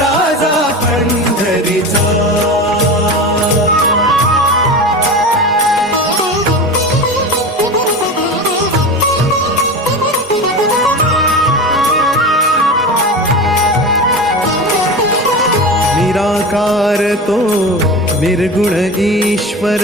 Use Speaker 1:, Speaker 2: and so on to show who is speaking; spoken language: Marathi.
Speaker 1: राजा निराकार निर्गुण ईश्वर